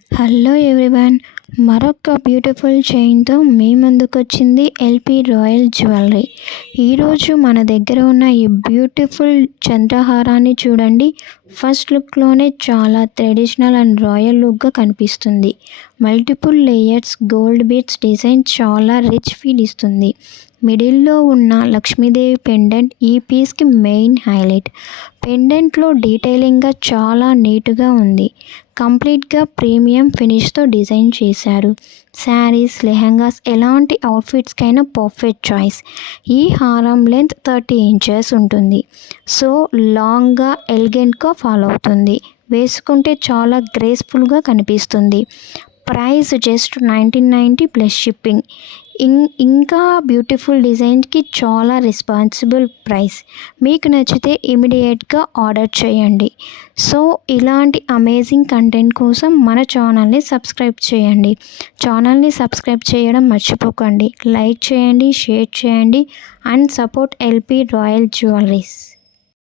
Hello everyone, మరొక beautiful చైన్తో మీ ముందుకొచ్చింది LP royal jewellery. ఈరోజు మన దగ్గర ఉన్న ఈ బ్యూటిఫుల్ చంద్రహారాన్ని చూడండి. ఫస్ట్ లుక్లోనే చాలా ట్రెడిషనల్ అండ్ రాయల్ లుక్గా కనిపిస్తుంది. Multiple layers gold beads design చాలా రిచ్ ఫీల్ ఇస్తుంది. మిడిల్లో ఉన్న లక్ష్మీదేవి పెండెంట్ ఈ పీస్కి మెయిన్ హైలైట్. పెండెంట్లో డీటెయిలింగ్గా చాలా నీట్గా ఉంది. కంప్లీట్గా ప్రీమియం ఫినిష్తో డిజైన్ చేశారు. శారీస్, లెహంగాస్ ఎలాంటి అవుట్ఫిట్స్కైనా పర్ఫెక్ట్ చాయిస్. ఈ హారం లెంత్ 30 ఇంచెస్ ఉంటుంది. సో లాంగ్గా ఎలిగెంట్గా ఫాలో అవుతుంది. వేసుకుంటే చాలా గ్రేస్ఫుల్గా కనిపిస్తుంది. Price just 1990 plus shipping. ఇంకా బ్యూటిఫుల్ డిజైన్కి చాలా రెస్పాన్సిబుల్ ప్రైస్. మీకు నచ్చితే ఇమీడియట్గా ఆర్డర్ చేయండి. సో ఇలాంటి అమేజింగ్ కంటెంట్ కోసం మన ఛానల్ని సబ్స్క్రైబ్ చేయండి. ఛానల్ని సబ్స్క్రైబ్ చేయడం మర్చిపోకండి. లైక్ చేయండి, షేర్ చేయండి and support L P royal jewelleries.